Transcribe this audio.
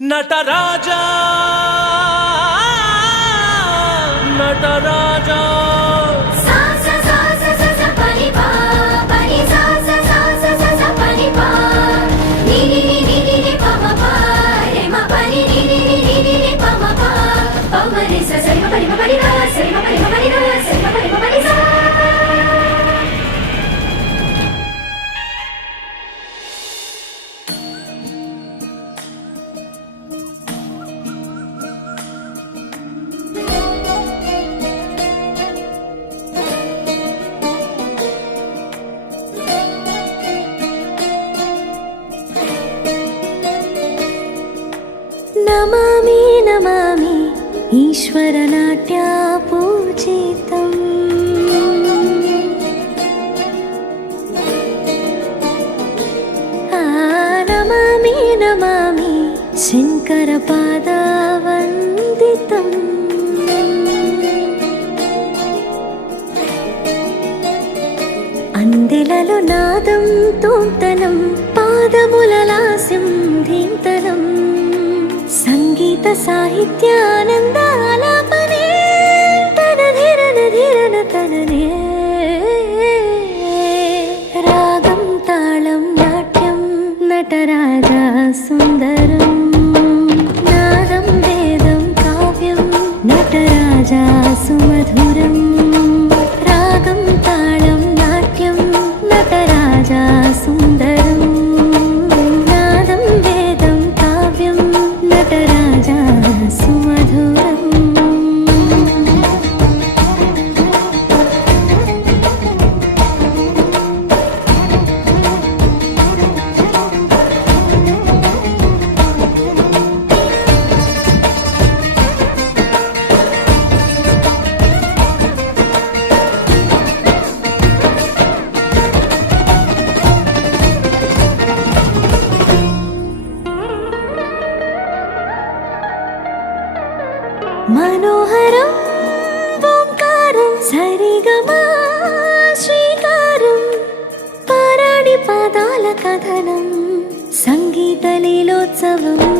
నటరాజా నటరాజా नमामि नमामि ईश्वरनाट्यापूजितम् नमामि नमामि शङ्करपादावन्दितम् अंदिललो नादं तोंतनं पादमुललास्यं धींतनं संगीत साहित्यानंदालापने तनधिरन धिरन तनने रागं ताళं नाट्यं नटराजा सुंदरं नादं वेदं काव्यं नटराजा सुमधुरं रागं ताళं नाट्यं नटराजा सुंदरं नादं वेदं काव्यं नटराजा सुमधुरम् मनोहरं ओंकारं सरिगमा श्रीकारं पाराणि पादाल कथनं संगीतलीलोत्सवम्